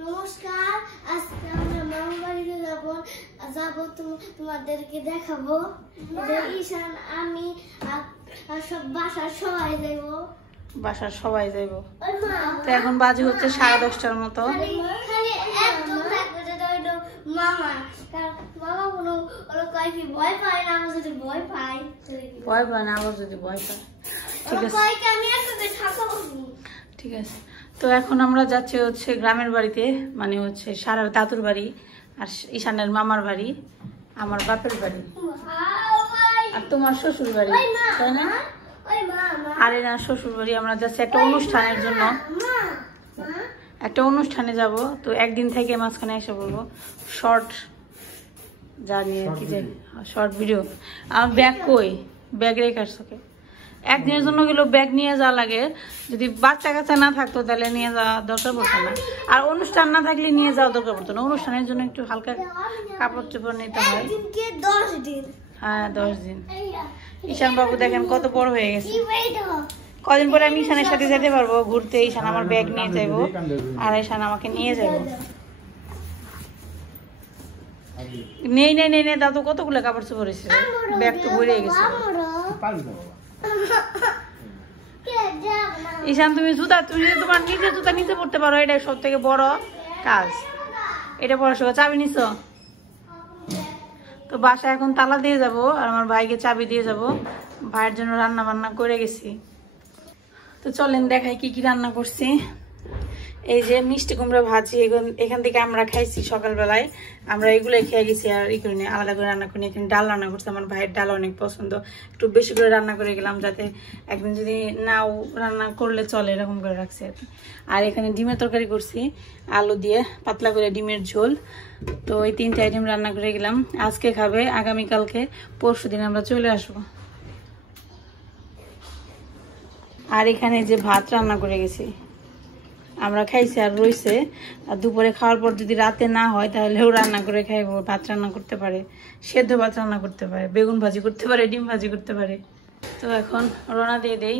নমস্কার, আজকে আমরা মামার বাড়িতে যাব তোমাদেরকে দেখাবো। ঈশান, আমি আর সব বাসার সবাই যাব। বাসার সবাই যাইব। তো এখন বাজে হচ্ছে 10:30টার মতো। খালি একদম থাকবে যেটা হইলো মামা, কারণ মামা কোনো কয়েকটি ভয় পায় না। আমরা যদি ভয় পাই, ভয় পায় না, আবার যদি ভয় পায়, ঠিক আছে, আমি একসাথে থাকবো। ঠিক আছে। তো এখন আমরা যাচ্ছি হচ্ছে গ্রামের বাড়িতে, মানে হচ্ছে সারার দাদুর বাড়ি, আর ঈশানের মামার বাড়ি, আমার বাপের বাড়ি, আর তোমার শ্বশুর বাড়ি, তাই না? আর এনার শ্বশুর বাড়ি। আমরা যাচ্ছি একটা অনুষ্ঠানের জন্য, একটা অনুষ্ঠানে যাব। তো একদিন থেকে মাঝখানে এসে বলবো শর্ট জানিয়ে কি যে শর্ট ভিডিও। আমার ব্যাগ কই? ব্যাগ রেখে আসছো? একদিনের জন্য গেলেও ব্যাগ নিয়ে যাওয়া লাগে। যদি বাচ্চা কাচ্চা না থাকতো তাহলে নিয়ে যাওয়া দরকার পড়তো না, আর অনুষ্ঠান না থাকলে নিয়ে যাওয়া দরকার পড়তো না। অনুষ্ঠানের জন্য একটু হালকা কাপড় চোপড় নিতে হয়। হ্যাঁ, 10 দিন। ঈশান বাবু দেখেন কত বড় হয়ে গেছে। কদিন পরে আমি ঈশানের সাথে যেতে পারবো ঘুরতে। ঈশান আমার ব্যাগ নিয়ে যাইবো, আর ঈশান আমাকে নিয়ে যাবো। নেই নেই নেই নেই, দাদু কতগুলো কাপড় চোপড় হয়েছে, ব্যাগ তো ভরে গেছে। ঈশান, তুমি জুতা, তুমি যদি তোমার নিজের জুতা নিতে পড়তে পারো, এটাই সব থেকে বড় কাজ। এটা পড়াশোনা। চাবি নিছ? তো বাসায় এখন তালা দিয়ে যাব, আর আমার ভাইকে চাবি দিয়ে যাব। ভাইয়ের জন্য রান্না বান্না করে গেছি। তো চলেন দেখাই কি কি রান্না করছি। এই যে মিষ্টি কুমড়া ভাজি, এখান থেকে আমরা খাইছি সকালবেলায়। আমরা এগুলোই খেয়ে গেছি, আর ই করিনি, আলাদা করে রান্না করিনি। এখানে ডাল রান্না করছি, আমার ভাইয়ের ডাল অনেক পছন্দ। একটু বেশি করে রান্না করে গেলাম, যাতে একদিন যদি নাও রান্না করলে চলে, এরকম করে রাখছি আর কি। আর এখানে ডিমের তরকারি করছি, আলু দিয়ে পাতলা করে ডিমের ঝোল। তো এই 3টা আইটেম রান্না করে গেলাম। আজকে খাবে, আগামীকালকে, পরশু দিন আমরা চলে আসবো। আর এখানে যে ভাত রান্না করে গেছি, আমরা খাইছি আর রইছে। আর দুপুরে খাওয়ার পর যদি রাতে না হয় তাহলেও রান্না করে খাইবো। ভাত রান্না করতে পারে, সেদ্ধ ভাত রান্না করতে পারে, বেগুন ভাজি করতে পারে, ডিম ভাজি করতে পারে। তো এখন রওনা দিয়ে দেই।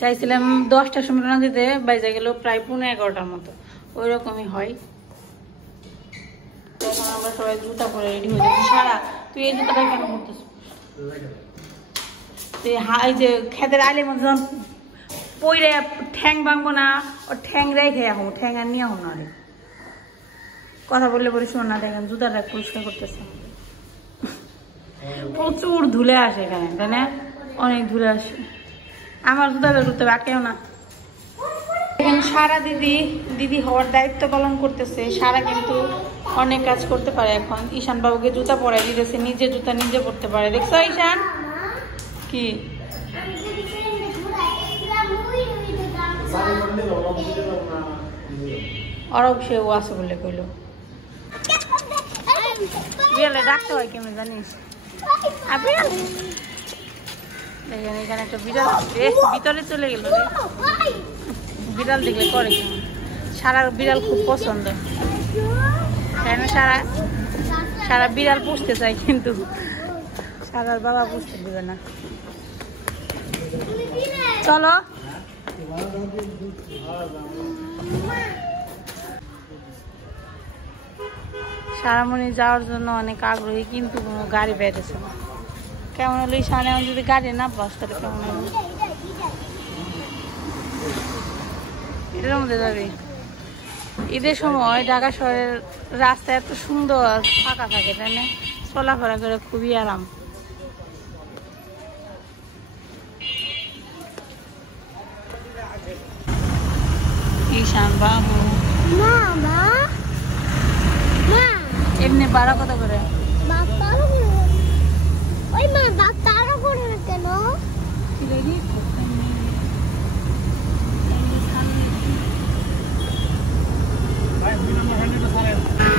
চাইছিলাম 10টার সময় রওনা দিতে, বাইরে গেল প্রায় 11:30টার মতো, ওই রকমই হয়। এখন আমরা সবাই জুতা পরে রেডি হয়ে যাচ্ছি। সারা, তুই এই জুতাটা কেন করতেছ? এই যে খেতের আইলে মধ্যে পইরে ঠ্যাং ভাঙবো না, ও ঠ্যাং রেখে এখন ঠ্যাং আর নিয়ে না রে। কথা বললে বলি শোন না। দেখেন জুতাটা পরিষ্কার করতেছে, প্রচুর ধুলে আসে এখানে, তাই না? অনেক ধুলে আসে। আমার জুতা বের করতে হবে, আটকেও না। এখন সারা দিদি হওয়ার দায়িত্ব পালন করতেছে। সারা কিন্তু অনেক কাজ করতে পারে এখন। ঈশান বাবুকে জুতা পরাই দিতেছে, নিজে জুতা নিজে পরতে পারে। দেখছো ঈশান? কি অরব সেও আছে বলে কইলো। বিড়ালে ডাকতে হয় কেমন জানিস? দেখেন এখানে একটা বিড়াল ভিতরে চলে গেল। বিড়াল দেখলে করে কেমন? সারার বিড়াল খুব পছন্দ, তাই না? সারা বিড়াল পুষতে চায়, কিন্তু সারার বাবা পুষতে দেবে না। চলো। সারামণি যাওয়ার জন্য অনেক আগ্রহী, কিন্তু কোনো গাড়ি বেড়েছে না। কেমন হলো ঈশান? এখন যদি গাড়ি না পাস তাহলে কেমন হলো? এটার মধ্যে যাবি? ঈদের সময় ঢাকা শহরের রাস্তা এত সুন্দর ফাঁকা থাকে, তাই না? চলাফেরা করে খুবই আরাম। ঈশান বাবু এমনি ভাড়া কত করে?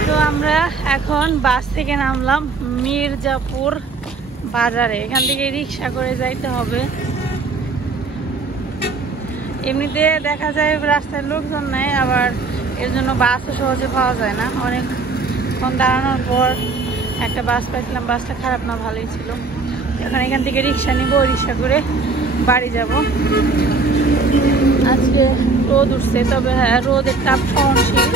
তো আমরা এখন বাস থেকে নামলাম মির্জাপুর বাজারে। এখান থেকে রিক্সা করে যাইতে হবে। এমনিতে দেখা যায় রাস্তায় লোকজন নাই, আবার এর জন্য বাসও সহজে পাওয়া যায় না। অনেকক্ষণ দাঁড়ানোর পর একটা বাস পাইছিলাম, বাসটা খারাপ না, ভালোই ছিল। এখন এখান থেকে রিক্সা নিব, রিক্সা করে বাড়ি যাব। আজকে রোদ উঠছে, তবে হ্যাঁ রোদের তাপ সহনশীল।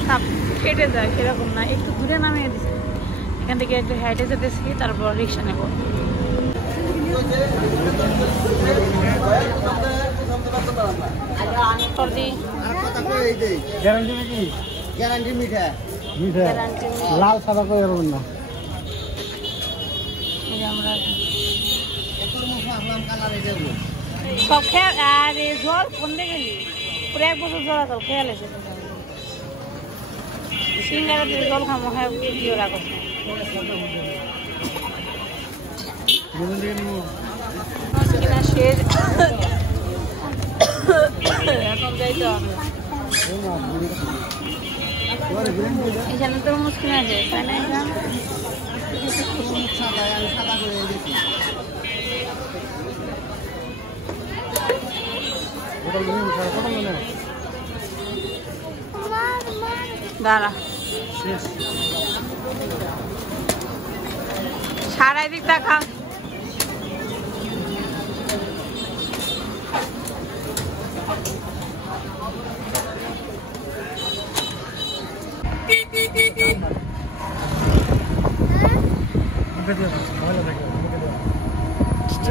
মাথা ফেটে যায় সেরকম না, একটু দূরে নামিয়ে দিচ্ছে। এখান থেকে একটু হেঁটে যেতেছি, তারপর রিক্সা নেব। লাল সাদা করে না সব খেয়াল। আর জল কোন দিকে গেলি পুরো 1 বছর জল আছে, খেয়াল আছে সিঙ্গারা দিয়ে জল খামো। হ্যাঁ ভিডিও রাখো। শেষ এখন যাইতে হবে। এখানে তো মুশকিল আছে, তাই না? দাঁড়া সারা দিক দেখা।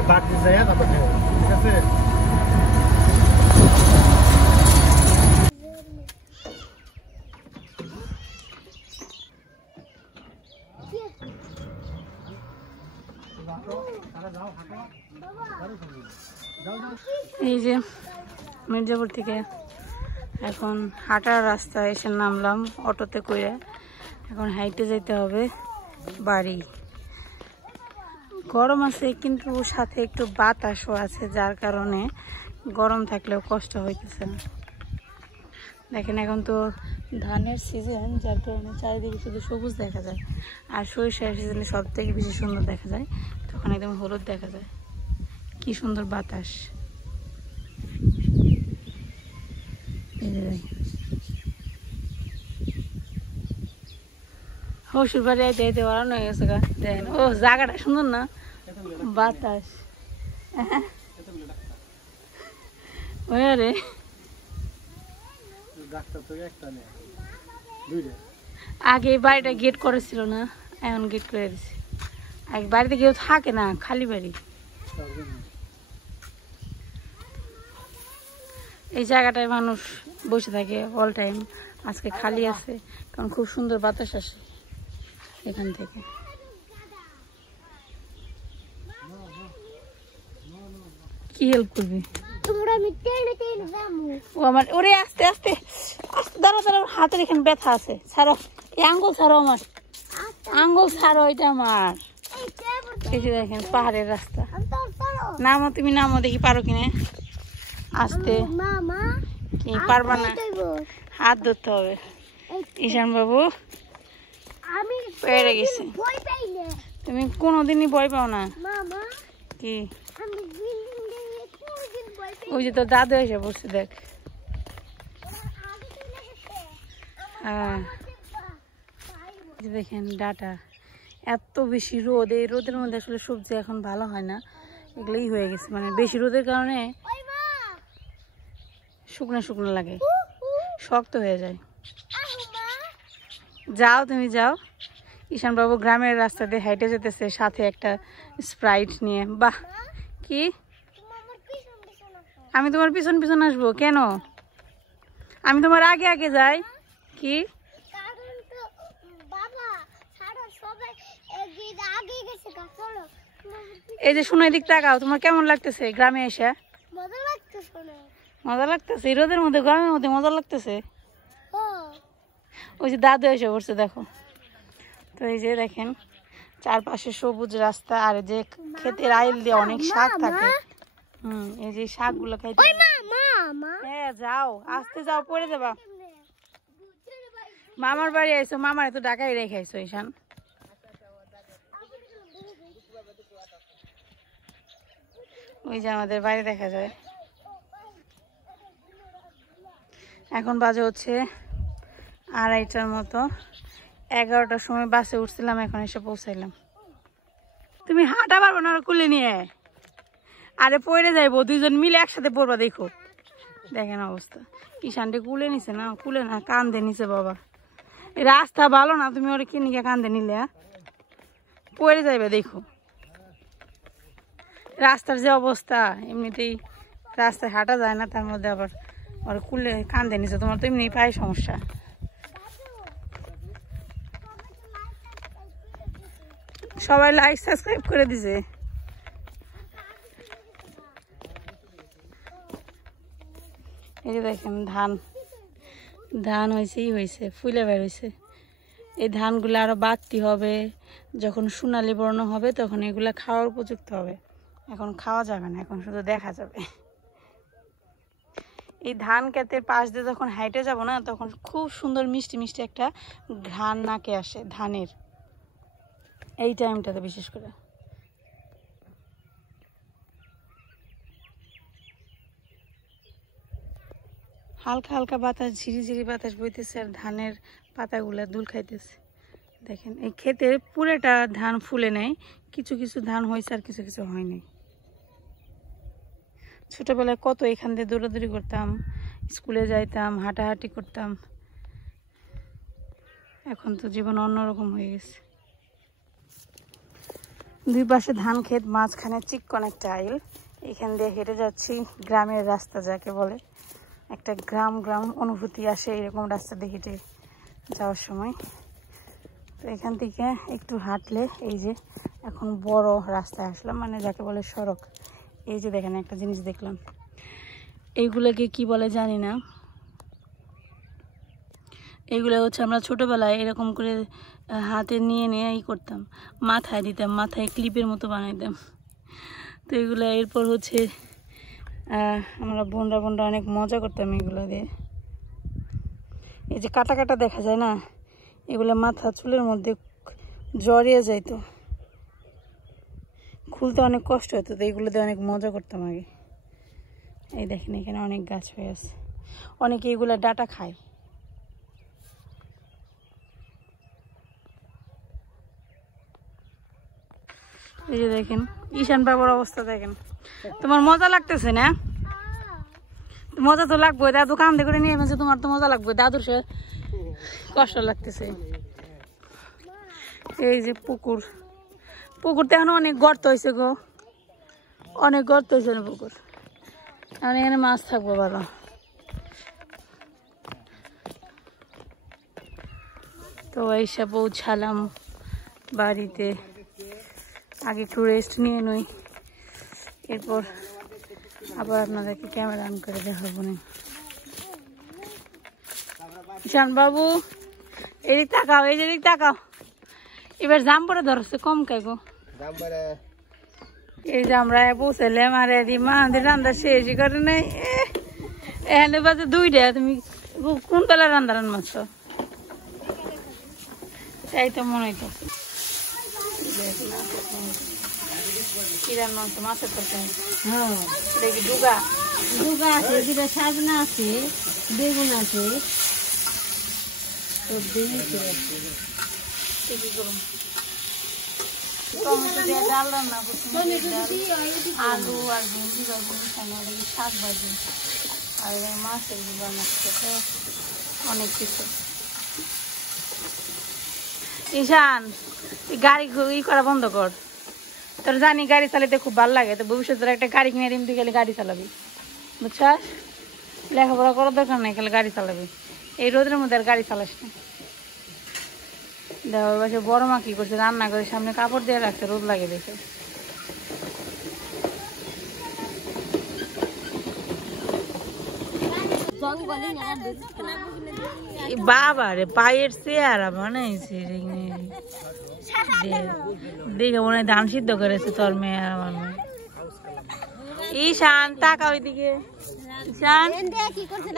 বাকি যায় তারপর ঠিক আছে। এই যে মির্জাপুর থেকে এখন হাঁটার রাস্তা এসে নামলাম অটোতে করে। এখন হাইটে যেতে হবে বাড়ি। গরম আছে কিন্তু সাথে একটু বাতাসও আছে, যার কারণে গরম থাকলেও কষ্ট হইতেছে না। দেখেন এখন তো ধানের সিজন, যার কারণে চারিদিকে শুধু সবুজ দেখা যায়। আর সরিষার সিজনে সব থেকে বেশি সুন্দর দেখা যায়, তখন একদম হলুদ দেখা যায়। কি সুন্দর বাতাস। হসুর বাড়ি আইতে আইতে ওরানো হয়ে গেছে। দেখেন ও জায়গাটা সুন্দর না, বাতাস। রে আগে বাড়িটা গেট করেছিল না, এখন গেট করে দিছে। আগে বাড়িতে কেউ থাকে না, খালি বাড়ি। এই জায়গাটায় মানুষ বসে থাকে অল টাইম। আজকে খালি আছে কারণ খুব সুন্দর বাতাস আসে এখান থেকে। কি হেল্প করবি? ও আমার ওরে আস্তে আস্তে আস্তে দাঁড়া দাঁড়া, হাতের এখানে ব্যথা আছে। ছাড়ো এই আঙ্গুল, ছাড়ো আমার আঙ্গুল, ছাড়ো এটা আমার। এই যে দেখেন পাহাড়ের রাস্তা। নামো তুমি, নামো দেখি পারো কিনা। আস্তে কি পারবা না, হাত ধরতে হবে। ঈশান বাবু পেরে গেছে। তুমি কোনোদিনই ভয় পাও না কি? ওই যে তোর দাদু এসে বসছে দেখ। হ্যাঁ দেখেন ডাটা, এত বেশি রোদ। এই রোদের মধ্যে আসলে সবজি এখন ভালো হয় না, এগুলোই হয়ে গেছে। মানে বেশি রোদের কারণে শুকনো শুকনো লাগে, শক্ত হয়ে যায়। যাও তুমি যাও। ঈশান বাবু গ্রামের রাস্তা দিয়ে হাইটে যেতেছে, সাথে একটা স্প্রাইট নিয়ে। বাহ, কি আমি তোমার পিছন পিছন আসবো কেন? আমি তোমার আগে আগে যাই কি? এই যে শুনো এদিক তাকাও, তোমার কেমন লাগতেছে গ্রামে এসে? মজা লাগতেছে? এই রোদের মধ্যে গ্রামের মধ্যে মজা লাগতেছে? ওই যে দাদু এসে পড়ছে দেখো। তো এই যে দেখেন চারপাশে সবুজ রাস্তা, আর যে ক্ষেতের আইল দিয়ে অনেক শাক থাকে। এই যে শাক গুলো খাইতে। হ্যাঁ যাও, আস্তে যাও, পড়ে যাবা। মামার বাড়ি আইসো, মামার তো ঢাকায় রেখে আইসো ঈশান। ওই যে আমাদের বাড়ি দেখা যায়। এখন বাজে হচ্ছে 2:30টার মতো। 11টার সময় বাসে উঠছিলাম, এখন এসে পৌঁছাইলাম। তুমি হাঁটা পারবো না কুলে নিয়ে? আরে পড়ে যাইবো, দুইজন মিলে একসাথে পড়বা। দেখো দেখেন অবস্থা। ঈশানটি কুলে নিছে না, কুলে না, কান্দে নিছে বাবা। রাস্তা ভালো না, তুমি ওরে কিনিকে কান্দে নিলে পড়ে যাইবে। দেখো রাস্তার যে অবস্থা, এমনিতেই রাস্তায় হাঁটা যায় না, তার মধ্যে আবার ওর কুলে কান্দে নিছে। তোমার তো এমনি প্রায় সমস্যা। সবাই লাইক সাবস্ক্রাইব করে দিছে। এই যে দেখেন ধান, ধান হয়েছে ফুলে বের হয়েছে। এই ধানগুলো আরো বাড়তি হবে, যখন সোনালি বর্ণ হবে তখন এগুলা খাওয়ার উপযুক্ত হবে। এখন খাওয়া যাবে না, এখন শুধু দেখা যাবে। এই ধান ক্ষেতের পাশ দিয়ে যখন হাইটে যাব না, তখন খুব সুন্দর মিষ্টি মিষ্টি একটা ঘ্রাণ নাকে আসে ধানের, এই টাইমটাতে বিশেষ করে। হালকা হালকা বাতাস, ঝিরি ঝিরি বাতাস বইতেছে, আর ধানের পাতাগুলা দুল খাইতেছে। দেখেন এই ক্ষেতে পুরোটা ধান ফুলে নেয়, কিছু কিছু ধান হয়েছে আর কিছু কিছু হয় নাই। ছোটবেলায় কত এখান দিয়ে দৌড়াদৌড়ি করতাম, স্কুলে যাইতাম, হাঁটাহাঁটি করতাম। এখন তো জীবন অন্যরকম হয়ে গেছে। দুই পাশে ধান ক্ষেত, মাঝখানে চিকন একটা আইল। এখান দিয়ে হেঁটে যাচ্ছি, গ্রামের রাস্তা যাকে বলে। একটা গ্রাম গ্রাম অনুভূতি আসে এরকম রাস্তা দিয়ে হেঁটে যাওয়ার সময়। তো এখান থেকে একটু হাঁটলে এই যে এখন বড় রাস্তায় আসলাম, মানে যাকে বলে সড়ক। এই যে দেখেন একটা জিনিস দেখলাম, এইগুলোকে কি বলে জানি না। এইগুলো হচ্ছে আমরা ছোটবেলায় এরকম করে হাতে নিয়ে নিয়ে করতাম, মাথায় দিতাম, মাথায় ক্লিপের মতো বানাইতাম। তো এগুলো এরপর হচ্ছে আমরা বোনরা অনেক মজা করতাম এগুলো দিয়ে। এই যে কাটা কাটা দেখা যায় না, এগুলো মাথা চুলের মধ্যে জড়িয়ে যাইতো, খুলতে অনেক কষ্ট হতো। তো এগুলো দিয়ে অনেক মজা করতাম আগে। এই দেখেন এখানে অনেক গাছ হয়ে আছে, অনেকে এগুলো ডাটা খায়। এই যে দেখেন ঈশান বাবার অবস্থা দেখেন। তোমার মজা লাগতেছে না? মজা তো লাগবে, দাদু কান্দে করে নিয়ে এসেছে, তোমার তো মজা লাগবে, দাদুর সে কষ্ট লাগতেছে। এই যে পুকুর, পুকুরতে এখন অনেক গর্ত হয়েছে গো, অনেক গর্ত হয়েছে না পুকুর। এখন এখানে মাছ থাকবো ভালো। তো এইসব পৌঁছালাম বাড়িতে। আগে একটু রেস্ট নিয়ে নই, এরপর আবার আপনাদেরকে ক্যামেরা অন করে দেখাবো না। ঈশান বাবু এদিক তাকাও, এই যে এদিক তাকাও। এবার জাম পরে ধরছে কম খাই গো। এই যে আমরা পৌঁছালাম, আর মা আমাদের রান্না শেষই করে নাই। এখানে বাজে 2টা, তুমি কোন বেলা রান্না মাছ? তাই তো মনে হইতেছে কি রান্না হচ্ছে, মাছের তরকারি। হ্যাঁ দেখি ডুগা ডুগা আছে, দুটা সাজনা আছে, বেগুন আছে, টমেটো দিয়ে ডাল রান্না করছি, আলু আর ভেন্ডি ভাজি, শাক ভাজি, আর মাছের রান্না করতে অনেক কিছু। ঈশান গাড়ি ই করা বন্ধ কর, তোর জানি গাড়ি চালাতে খুব ভালো লাগে। তো ভবিষ্যতে একটা গাড়ি কিনে দিন, তুই গেলে গাড়ি চালাবি, বুঝছাস? লেখাপড়া করার দরকার নেই, গেলে গাড়ি চালাবি। এই রোদের মধ্যে আর গাড়ি চালাস না। দেখো বাসে বড় মা কি করছে, রান্না করে সামনে কাপড় দিয়ে রাখছে, রোদ লাগে দেখে। বাবা রে পায়ের চেয়ারা বানাইছে দেখে মনে হয় ধান সিদ্ধ করেছে তোর মেয়ে আর আমার মেয়ে। ঈশান তাকা ওইদিকে, ঈশান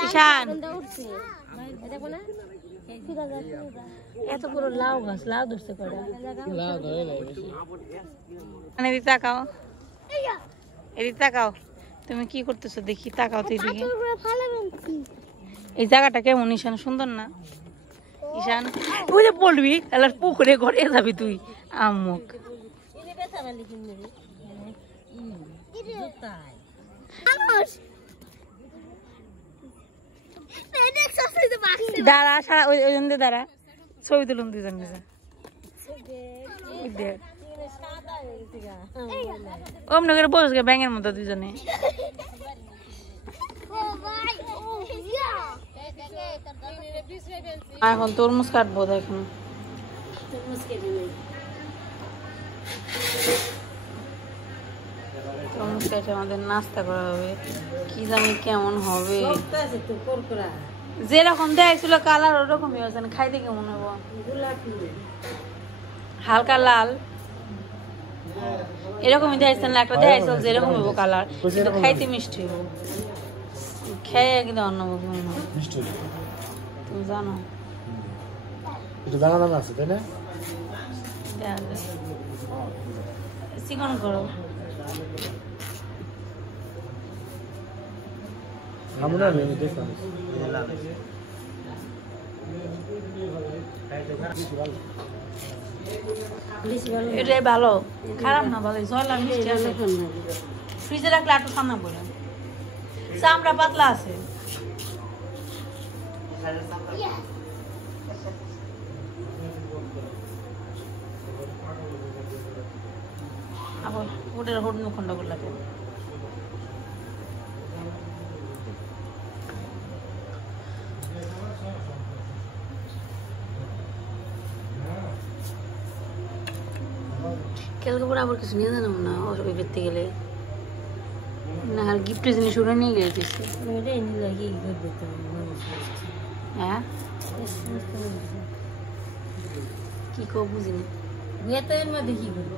ঈশান এত বড় লাউ গাছ, লাউ ধরছে কয়টা? এদিকে তাকাও, এদিকে তাকাও, তুমি কি করতেছো দেখি, তাকাও তো এদিকে। এই জায়গাটা কেমন ঈশান, সুন্দর না? ঈশান তুই যে পড়বি এলার পুকুরে গড়িয়ে যাবি তুই, আমুক। দাঁড়া সারা ওই দাঁড়া, ছবি তুলুন দুজন নিজে দেখ অমনি করে বসে গে ব্যাঙের মতো দুজনে এখন তরমুজ কাটবো দেখুন তরমুজ কেটে আমাদের নাস্তা করা হবে কি জানি কেমন হবে যেরকম দেখছিল কালার ওরকমই হয়েছে খাইতে কেমন হবো হালকা লাল এরকমই দেখছেন একটা দেখছিল যেরকম হবো কালার কিন্তু খাইতে মিষ্টি হবো খেয়ে কিন্তু অন্য তুমি জানো একটু দানা দানা আছে তাই না চিকন করো আমরা নেই দেখলাম এটাই ভালো খারাপ না ভালো জয়লা মিষ্টি আছে ফ্রিজে রাখলে একটু ঠান্ডা পড়ে চামড়া পাতলা আছে আবার ওটার হডুন খন্ড করলে কালকে পরে আবার কিছু নিয়ে জানাবো না ওই বেরতে গেলে না আর গিফটের জিনিস ওরা নিয়ে গেলে দিচ্ছে হ্যাঁ কি কো বুঝিনি মধ্যে কি করবো